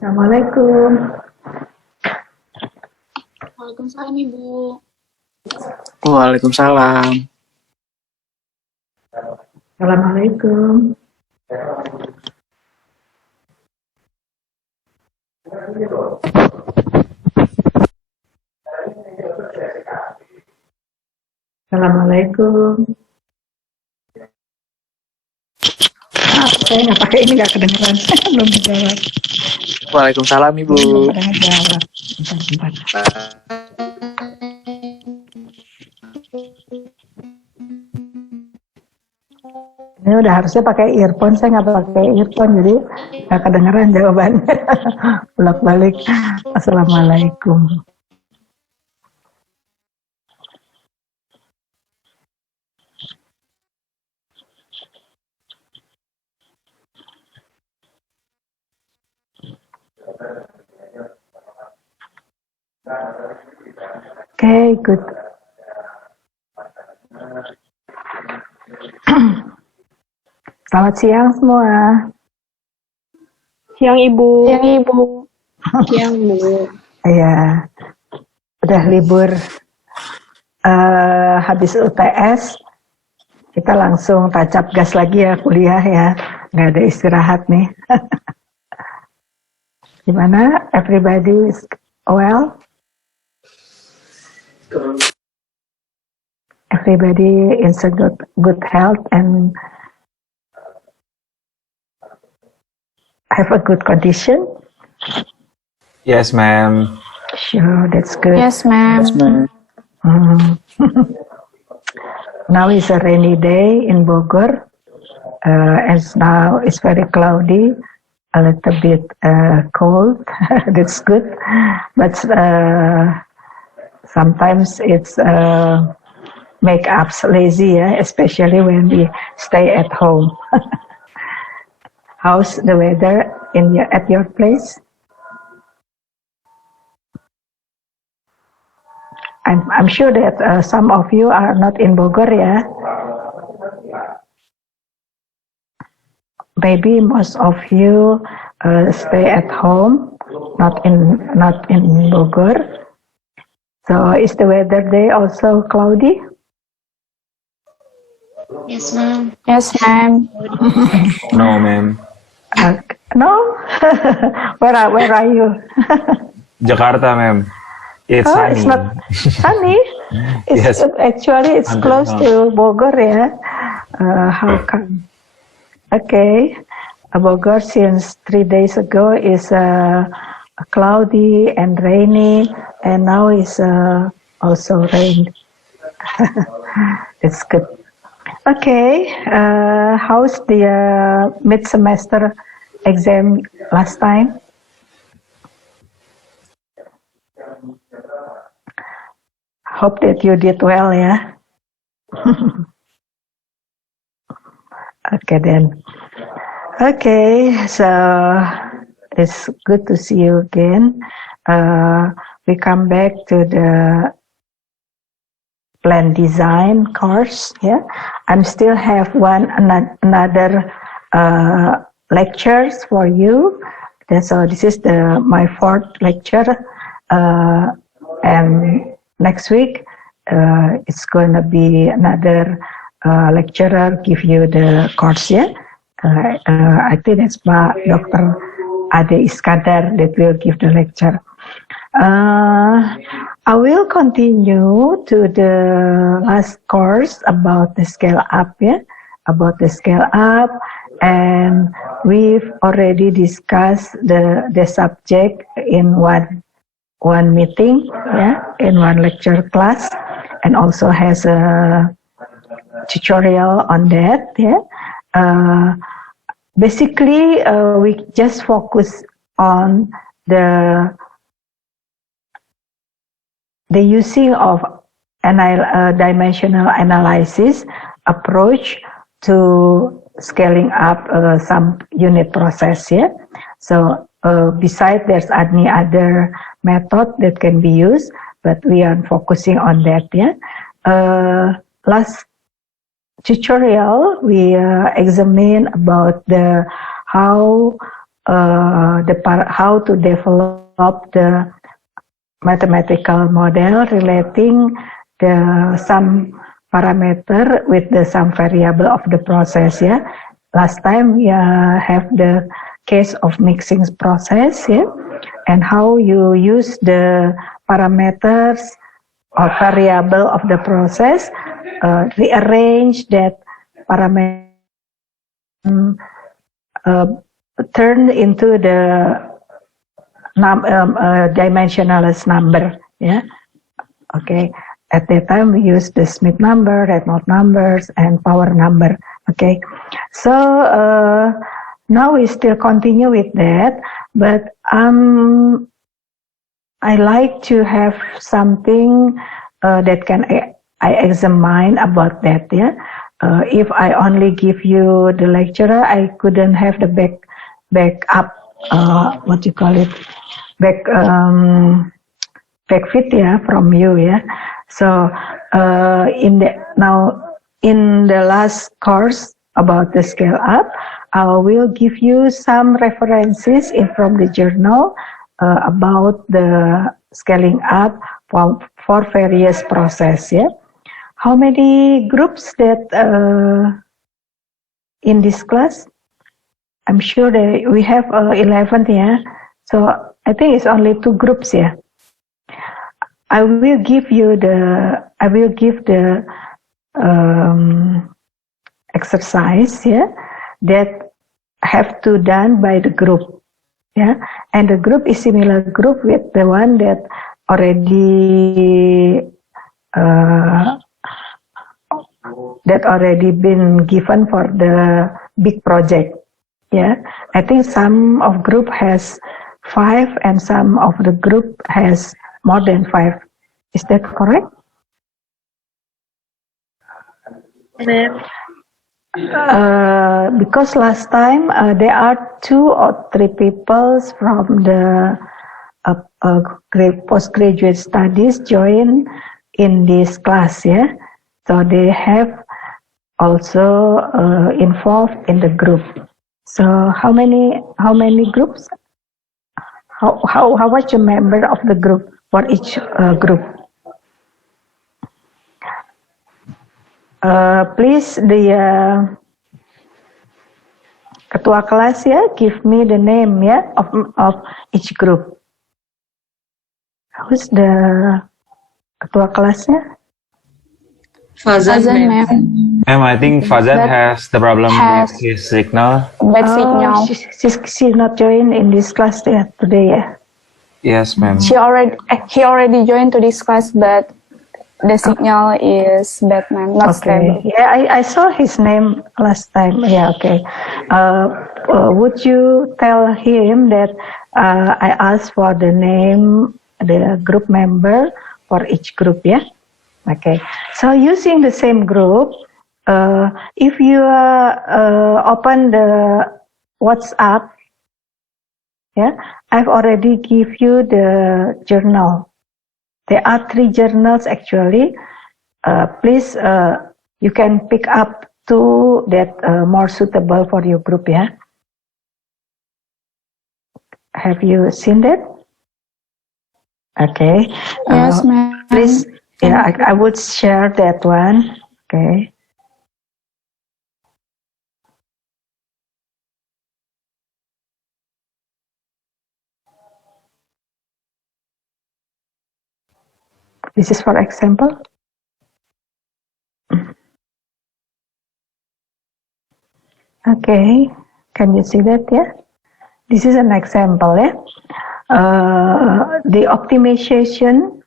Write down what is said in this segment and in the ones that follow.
Assalamualaikum. Waalaikumsalam Ibu. Waalaikumsalam. Assalamualaikum. Assalamualaikum. Saya nggak pakai ini, nggak kedengeran. Belum dijawab. Waalaikumsalam Ibu. Belum pada ngejawab. Bentar. Ini udah harusnya pakai earphone, saya nggak pakai earphone, jadi nggak kedengeran jawabannya. Bolak-balik. Assalamualaikum. Okay, good. Selamat siang semua. Siang Ibu. Siang Ibu. Siang Bu. Ya, udah libur habis UTS, kita langsung tancap gas lagi ya kuliah ya, nggak ada istirahat nih. Gimana? Everybody is well? Everybody is a good health and have a good condition? Yes, ma'am. Sure, that's good. Yes, ma'am. Yes, ma'am. Now is a rainy day in Bogor. As now it's very cloudy, a little bit cold. That's good, but sometimes it's make us lazy, especially when we stay at home. How's the weather at your place? I'm sure that some of you are not in Bogor, yeah. Maybe most of you stay at home, not in Bogor. So is the weather there also cloudy? Yes, ma'am. Yes, ma'am. No, ma'am. No? Where are you? Jakarta, ma'am. It's sunny. It's not sunny. Yes. Actually, it's close to Bogor, yeah. How come? Okay, Bogor since 3 days ago is cloudy and rainy, and now is also rain. It's good. Okay, how's the mid-semester exam last time? Hope that you did well, yeah. Okay then. Okay, so it's good to see you again. We come back to the plan design course. Yeah, I'm still have another lectures for you. So this is my 4th lecture, and next week it's going to be another lecturer give you the course. Yeah, I think it's Dr. Ade Iskandar that will give the lecture. I will continue to the last course about the scale up, about the scale up, and we've already discussed the subject in one meeting, in one lecture class, and also has a tutorial on that. Basically, we just focus on the using of dimensional analysis approach to scaling up some unit process. So besides, there's any other method that can be used, but we are focusing on that. Last tutorial, we examine about the how to develop the mathematical model relating the some parameter with the some variable of the process. Yeah, last time we have the case of mixing process. Yeah, and how you use the parameters or variable of the process, rearrange that parameter, turn into the dimensionless number. Yeah, okay. At that time we use the Smith number, Reynolds numbers, and power number. Okay, so now we still continue with that, but I like to have something that can I examine about that. Yeah, if I only give you the lecturer, I couldn't have the back up. What you call it? Back fit, yeah, from you. Yeah. So in the last course about the scale up, I will give you some references from the journal about the scaling up for various process. Yeah, how many groups that in this class? I'm sure that we have 11. Yeah, so I think it's only 2 groups. Yeah, I will give the exercise. Yeah, that have to done by the group. Yeah, and the group is similar group with the one that already been given for the big project. Yeah, I think some of group has 5 and some of the group has more than 5. Is that correct? Ma'am. Because last time there are 2 or 3 people from the postgraduate studies join in this class. Yeah, so they have also involved in the group. So how many groups? How much a member of the group for each group? Please, the ketua kelas, ya, give me the name, ya, of each group. Who's the ketua kelasnya? Fazan, ma'am. Ma'am, I think Fazan has the problem with his signal. Bad signal. She's not joined in this class today, yeah. Yes, ma'am. He already joined to this class, but the signal is bad, ma'am. Not stable. Yeah, I saw his name last time. Yeah, okay. Would you tell him that I asked for the name, the group member for each group, yeah? Okay. So using the same group, if you open the WhatsApp, yeah, I've already give you the journal. There are 3 journals actually. Please, you can pick up 2 that more suitable for your group, yeah. Have you seen that? Okay. Yes, ma'am. Please, yeah, I would share that one. Okay. This is for example. Okay, can you see that? Yeah, this is an example. Yeah, the optimization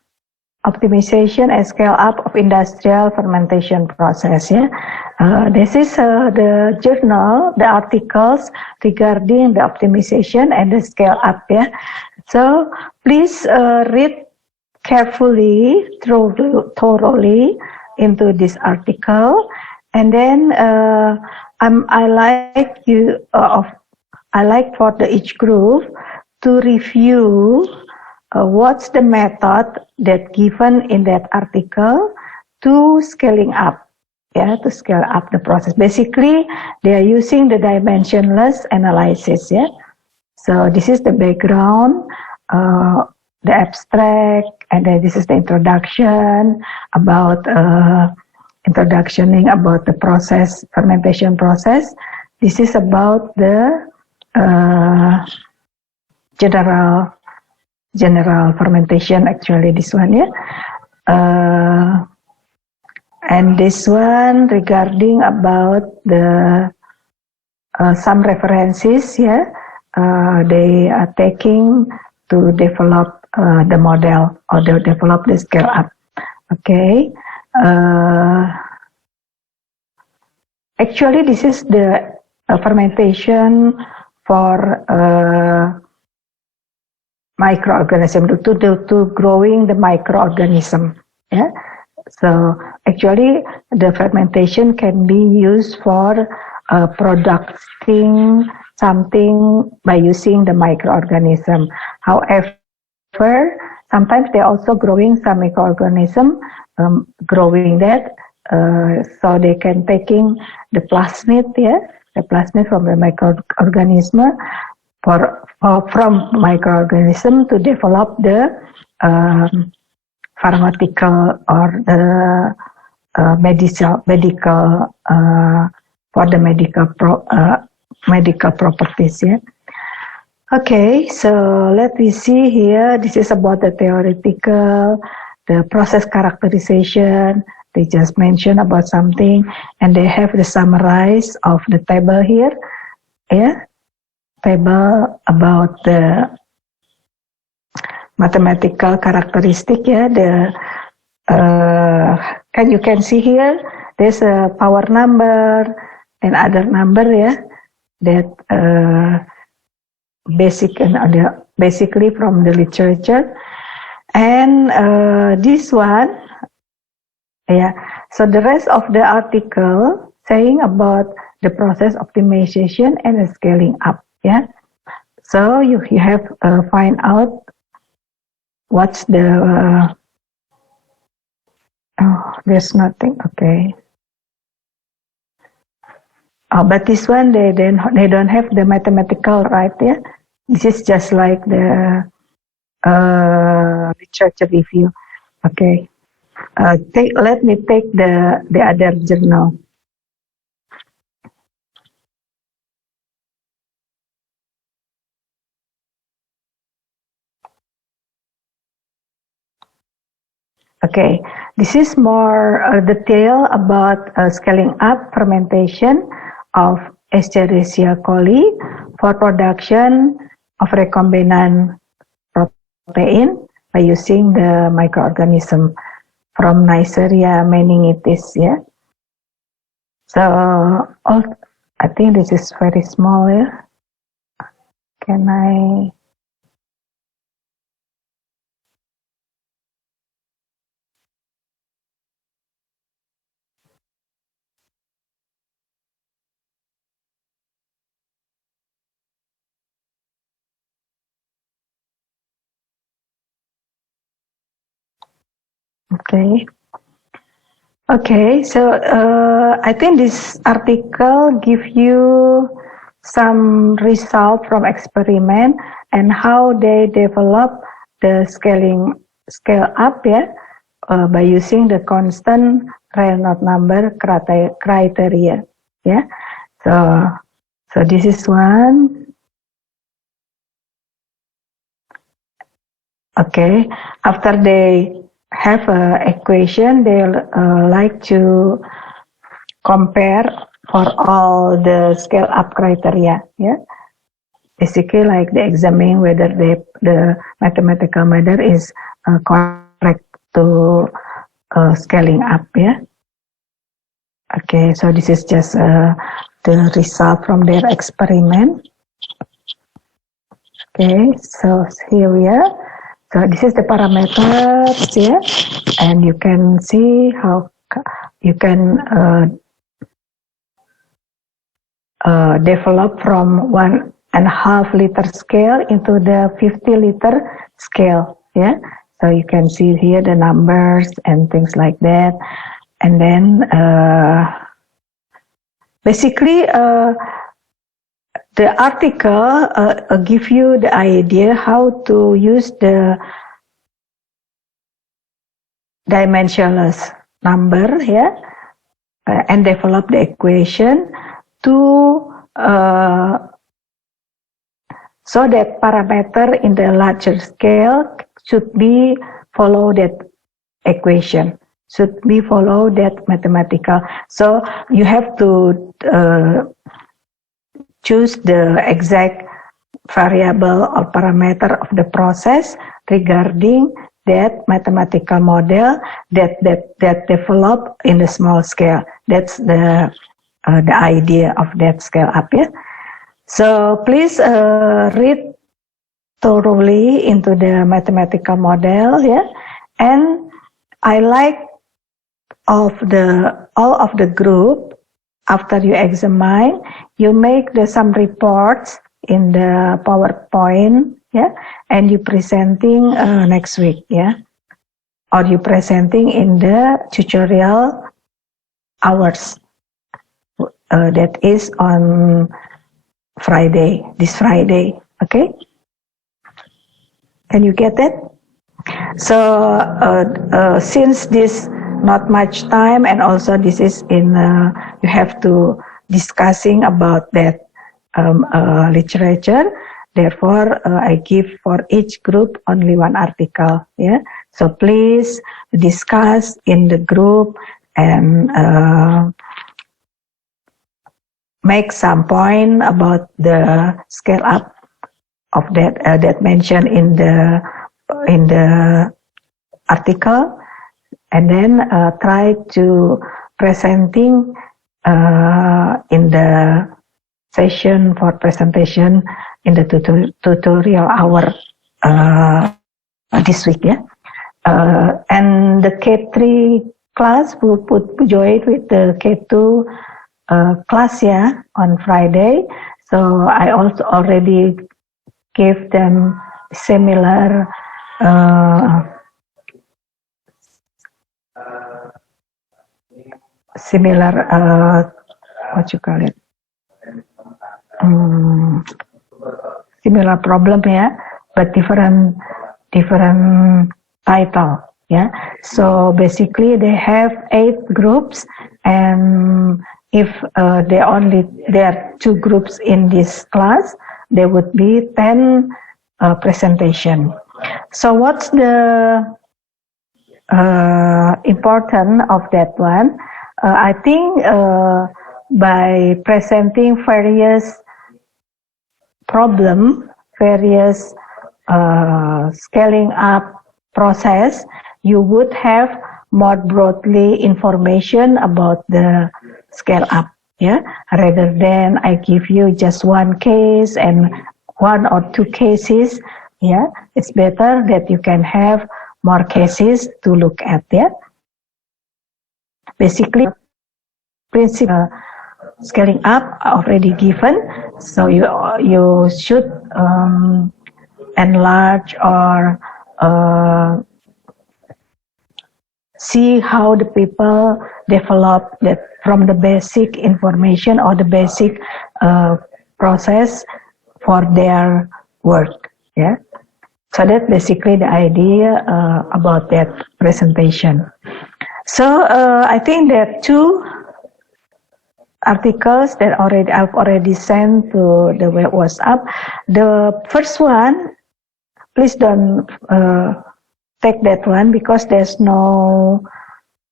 and scale up of industrial fermentation process. Yeah, this is the journal, the articles regarding the optimization and the scale up. Yeah, so please read carefully, thoroughly into this article, and then I like for each group to review what's the method that given in that article to scaling up. yeah, to scale up the process. Basically, they are using the dimensionless analysis, yeah. So this is the background, the abstract, and then this is the introduction about introductioning about the process, fermentation process. This is about the general fermentation, actually, this one, yeah. And this one regarding about the some references, yeah, they are taking to develop the model or to develop the scale up. Okay. Actually, this is the fermentation for microorganism to growing the microorganism. Yeah. So actually, the fermentation can be used for producing something by using the microorganism. However, sometimes they also growing some microorganism, growing that, so they can taking the plasmid, yeah, the plasmid from the microorganism from microorganism to develop the pharmaceutical or the medical for the medical properties. Yeah. Okay, so let me see here. This is about the theoretical, the process characterization. They just mentioned about something, and they have the summarize of the table here. Yeah, table about the mathematical characteristic. Yeah, the you can see here. There's a power number and other number. Yeah, that basic and basically from the literature. And this one, yeah. So the rest of the article saying about the process optimization and the scaling up. Yeah. So you have find out what's the there's nothing. Okay. But this one they don't have the mathematical, right? Yeah. This is just like the literature review. Okay. Let me take the other journal. Okay, this is more detail about scaling up fermentation of Escherichia coli for production of recombinant protein by using the microorganism from Neisseria meningitis. Yeah. So I think this is very small. Yeah. Can I? Okay. Okay, so I think this article give you some result from experiment and how they develop the scale up, yeah, by using the constant Reynolds number criteria, yeah. So this is one. Okay, after they have an equation, they like to compare for all the scale up criteria. Yeah, basically like they examine whether the mathematical method is correct to scaling up. Yeah. Okay, so this is just the result from their experiment. Okay, so here we are. So this is the parameters, yeah, and you can see how you can develop from 1.5 liter scale into the 50 liter scale, yeah. So you can see here the numbers and things like that, and then basically the article give you the idea how to use the dimensionless number here and develop the equation to so that parameter in the larger scale should be follow that equation, should be follow that mathematical. So you have to choose the exact variable or parameter of the process regarding that mathematical model that develop in the small scale. That's the idea of that scale up. Yeah. So please read thoroughly into the mathematical model. Yeah, and I like all of the group. After you examine, you make some reports in the PowerPoint, yeah, and you presenting next week, yeah, or you presenting in the tutorial hours that is on Friday, this Friday, okay? Can you get it? So since this not much time, and also this is in you have to discussing about that literature. Therefore, I give for each group only one article. Yeah. So please discuss in the group and make some point about the scale up of that mentioned in the article, and then try to presenting in the session for presentation in the tutorial hour this week, yeah. And the K3 class will join with the K2 class, yeah, on Friday. So I also already gave them similar what you call it, similar problem, yeah, but different title, yeah. So basically they have 8 groups, and if there are 2 groups in this class, there would be 10 presentation. So what's the important of that one? I think by presenting various problem, various scaling up process, you would have more broadly information about the scale up, yeah, rather than I give you just one case and 1 or 2 cases. Yeah, it's better that you can have more cases to look at. Yeah, basically principle scaling up already given, so you should enlarge or see how the people develop that from the basic information or the basic process for their work. Yeah, so that's basically the idea about that presentation. So I think there are 2 articles that I've already sent to the WhatsApp. The first one, please don't take that one because there's no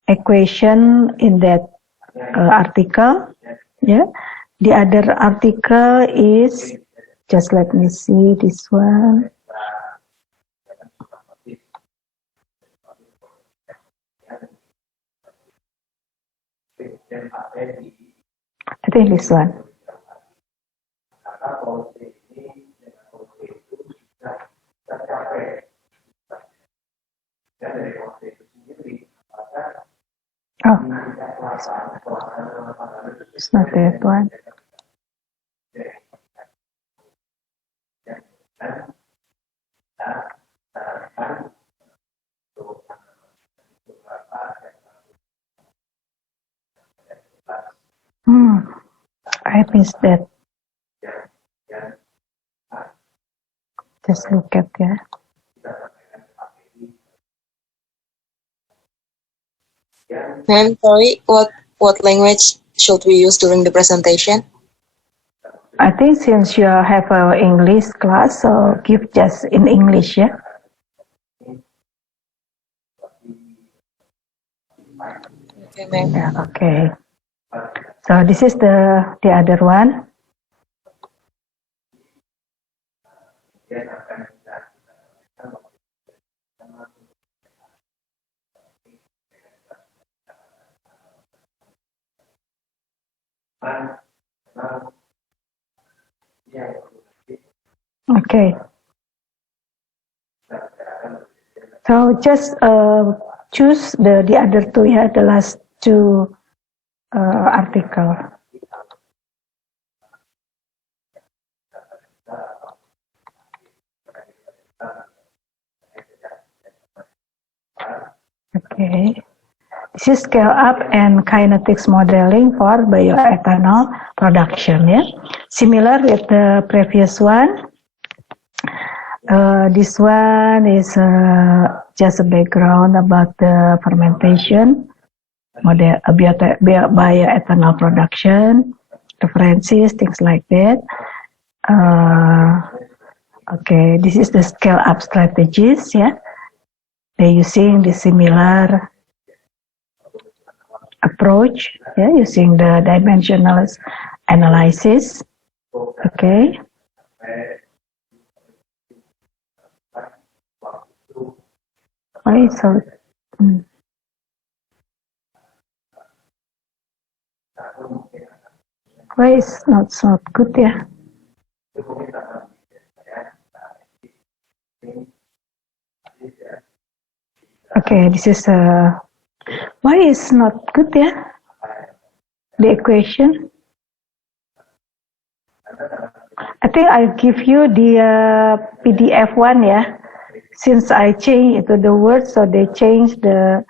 equation in that article. Yeah, the other article is, just let me see this one. I think this one. Oh, it's not that one. I missed that. Just look at Ma'am, sorry, what language should we use during the presentation? I think since you have an English class, so give just in English, yeah? Okay, ma'am. Yeah, okay. So this is the other one. Okay. So just choose the other two, yeah, the last two article. Okay. This is scale up and kinetics modeling for bioethanol production, yeah. Similar with the previous one. This one is just a background about the fermentation, model, bioethanol production, references, things like that. Okay, this is the scale up strategies, yeah. They're using the similar approach, yeah, using the dimensional analysis. Okay. Why so? Why is not so good, yeah? Okay, this is why is not good, yeah? The equation. I think I give you the PDF one, yeah. Since I changed it to the word, so they changed the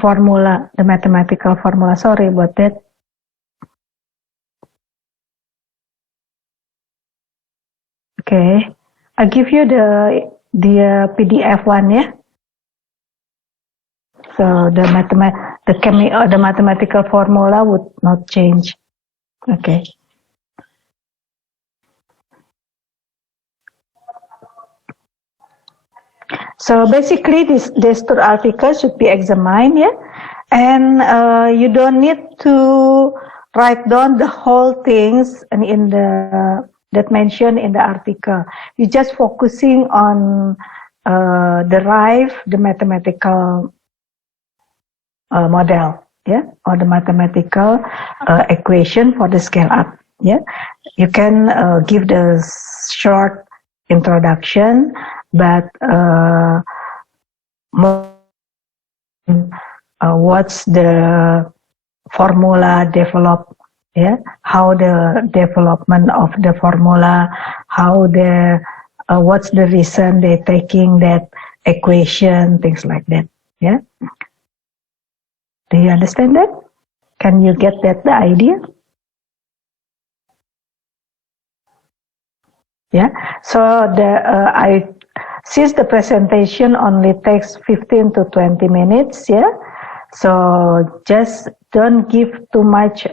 formula, the mathematical formula. Sorry about that. Okay, I give you the PDF one, yeah. So the mathematical formula would not change. Okay. So basically, these two articles should be examined, yeah, and you don't need to write down the whole things and in the that mentioned in the article. You just focusing on derive the mathematical model, yeah, or the mathematical equation for the scale up, yeah. You can give the short introduction, but what's the formula developed, yeah, how the development of the formula, how the what's the reason they're taking that equation, things like that, yeah. Do you understand that? Can you get that, the idea? Yeah, so since the presentation only takes 15 to 20 minutes, yeah, so just don't give too much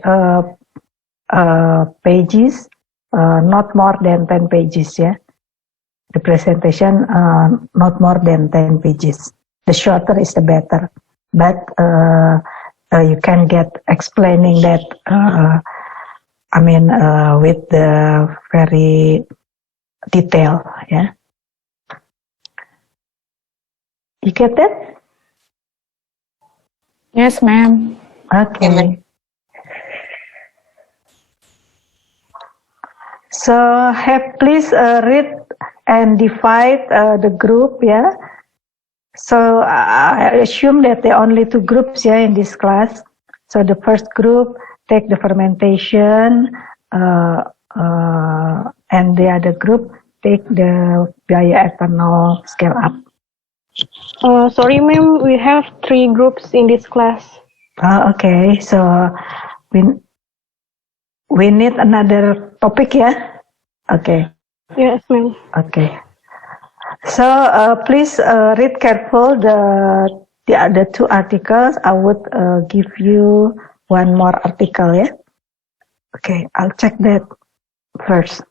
pages, not more than 10 pages, yeah. The presentation, not more than 10 pages. The shorter is the better, but you can get explaining that, with the very detail, yeah. You get that? Yes, ma'am. Okay. So please read and divide the group, yeah. So I assume that there are only two groups, yeah, in this class. So the first group take the fermentation, and the other group take the bioethanol scale up. Sorry, ma'am, we have 3 groups in this class. Okay, so we need another topic, yeah? Okay, Yes, ma'am. okay. So please read careful the 2 articles. I would give you one more article, yeah? Okay, I'll check that first.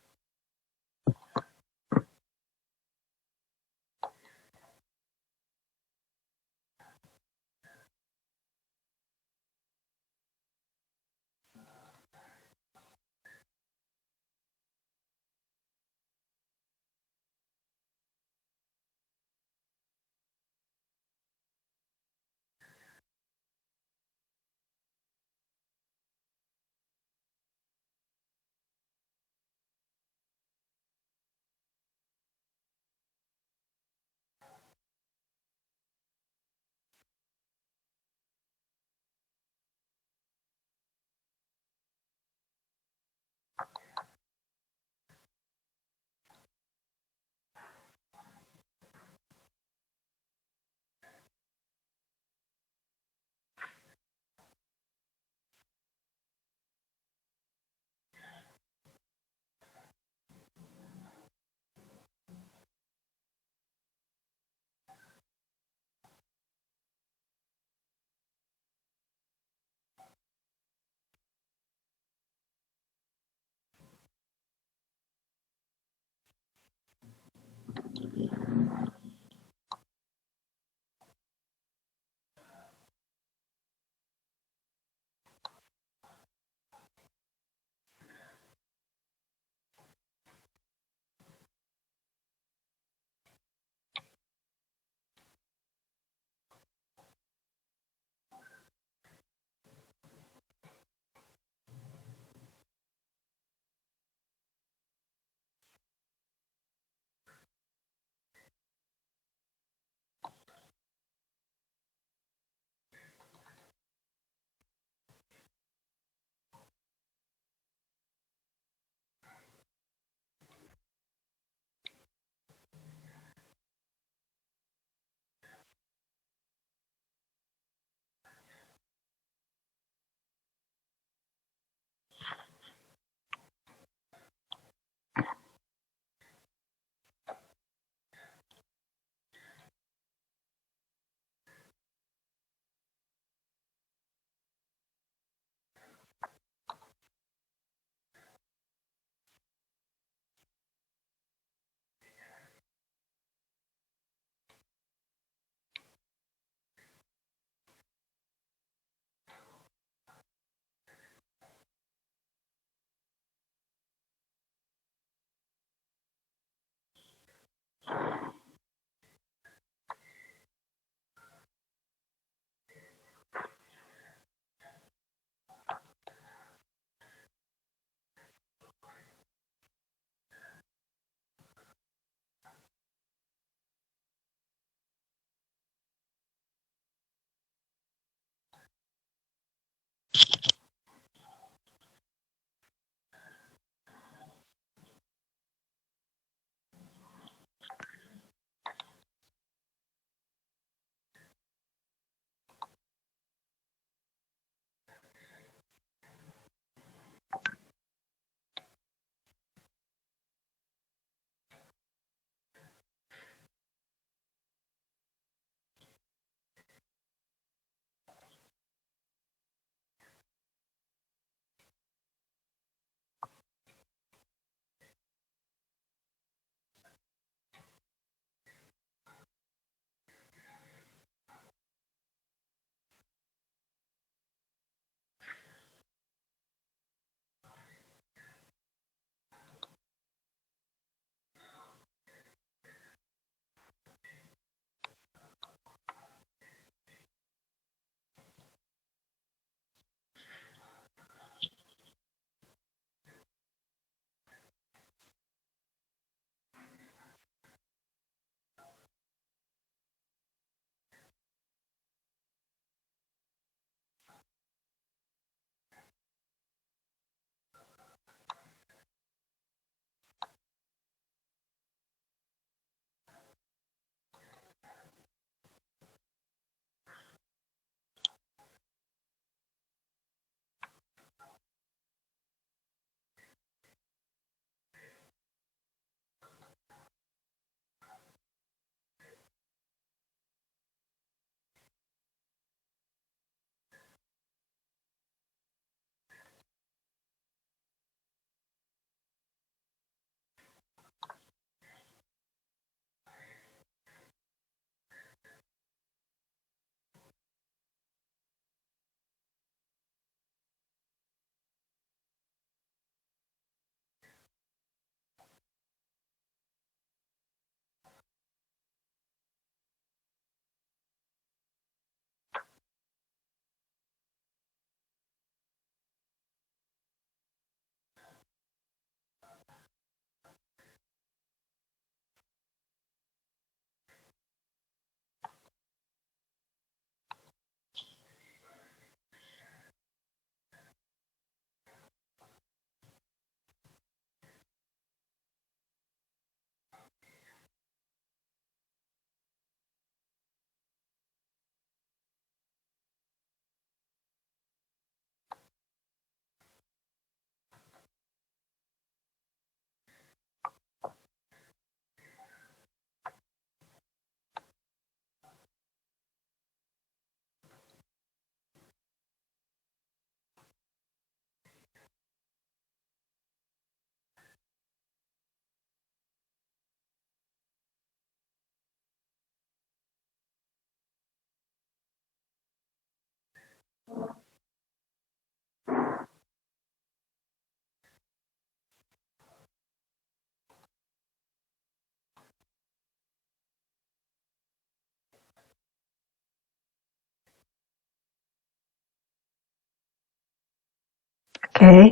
Okay.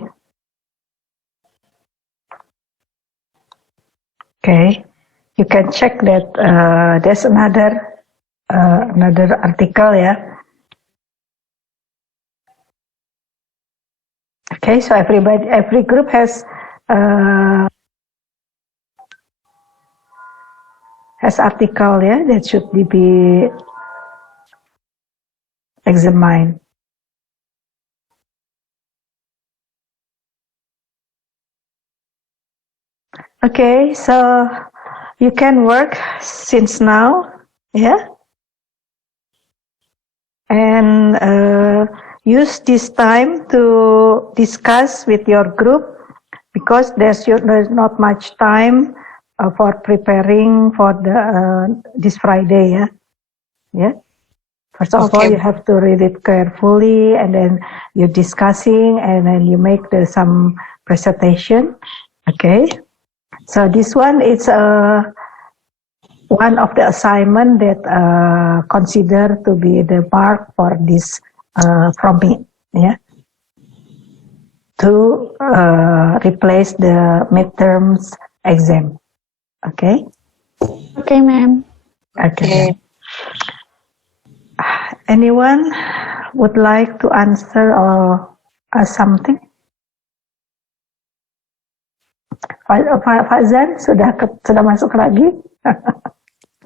Okay. You can check that there's another article, yeah. Okay, so every group has article, yeah, that should be examined. Okay, so you can work since now, yeah, and use this time to discuss with your group, because there's not much time for preparing for the this Friday, yeah. Yeah. First of all, you have to read it carefully, and then you're discussing, and then you make some presentation. Okay. So this one is one of the assignment that considered to be the mark for this from me, yeah, to replace the midterms exam. Okay. Okay, ma'am. Okay. Anyone would like to answer or ask something? Fazan sudah masuk lagi?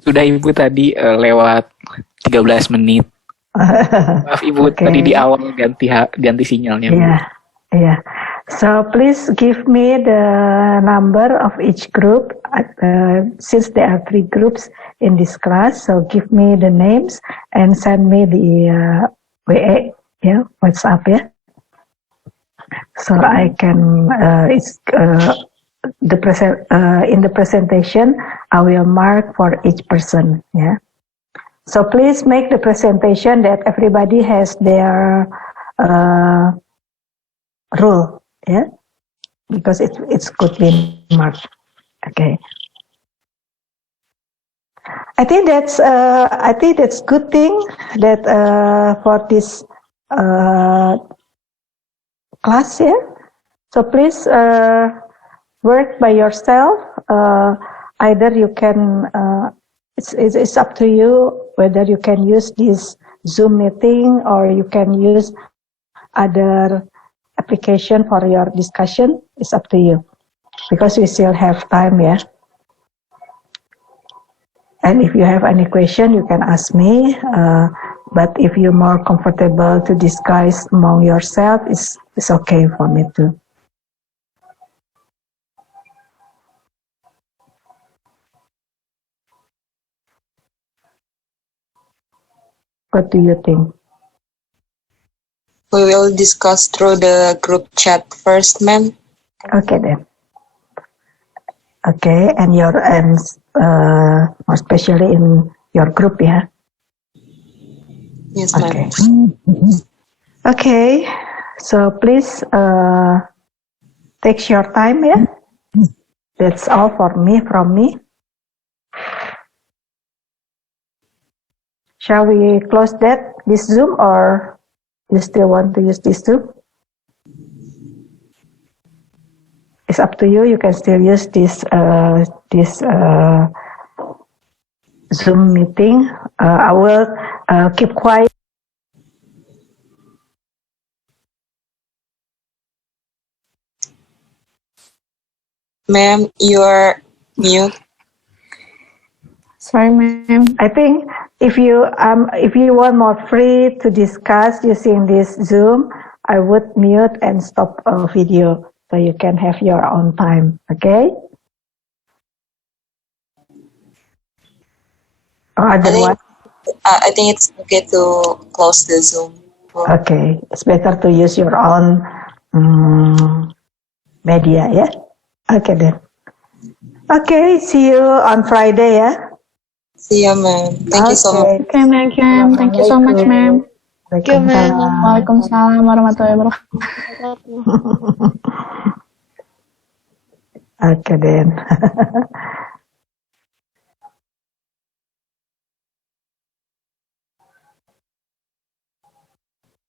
Sudah Ibu tadi lewat 13 menit. Maaf Ibu, tadi di awal ganti sinyalnya. Iya, iya. So please give me the number of each group, since there are 3 groups in this class. So give me the names and send me the WA, yeah, WhatsApp, yeah. So I can in the presentation I will mark for each person, yeah. So please make the presentation that everybody has their rule, yeah, because it's good being marked. Okay. I think that's good thing that for this class, yeah. So please work by yourself. Either you can, it's up to you whether you can use this Zoom meeting or you can use other application for your discussion. It's up to you, because we still have time, yeah. And if you have any question, you can ask me. But if you're more comfortable to discuss among yourself, it's okay for me too. What do you think? We will discuss through the group chat first, ma'am. Okay then. Okay, and especially in your group, yeah. Yes, ma'am. Okay. Okay. So please take your time, yeah. That's all from me. Shall we close this Zoom, or you still want to use this Zoom? It's up to you. You can still use this Zoom meeting. I will keep quiet. Ma'am, you are mute. Sorry, ma'am. I think if you want more free to discuss using this Zoom, I would mute and stop a video so you can have your own time. Okay? Or otherwise, I think it's okay to close the Zoom. okay, it's better to use your own media, yeah? Okay then. Okay, see you on Friday, yeah? See you, ma'am. Thank you so much. Okay, ma'am. Thank you so much, ma'am. Waalaikumsalam warahmatullahi wabarakatuh. Okay then.